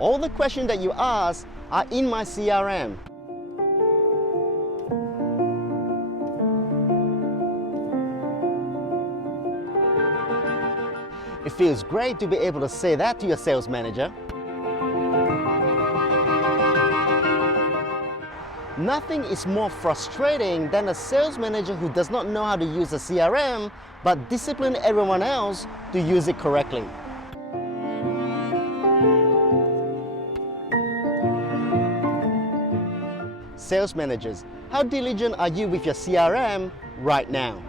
All the questions that you ask are in my CRM. It feels great to be able to say that to your sales manager. Nothing is more frustrating than a sales manager who does not know how to use a CRM but discipline everyone else to use it correctly. Sales managers, how diligent are you with your CRM right now?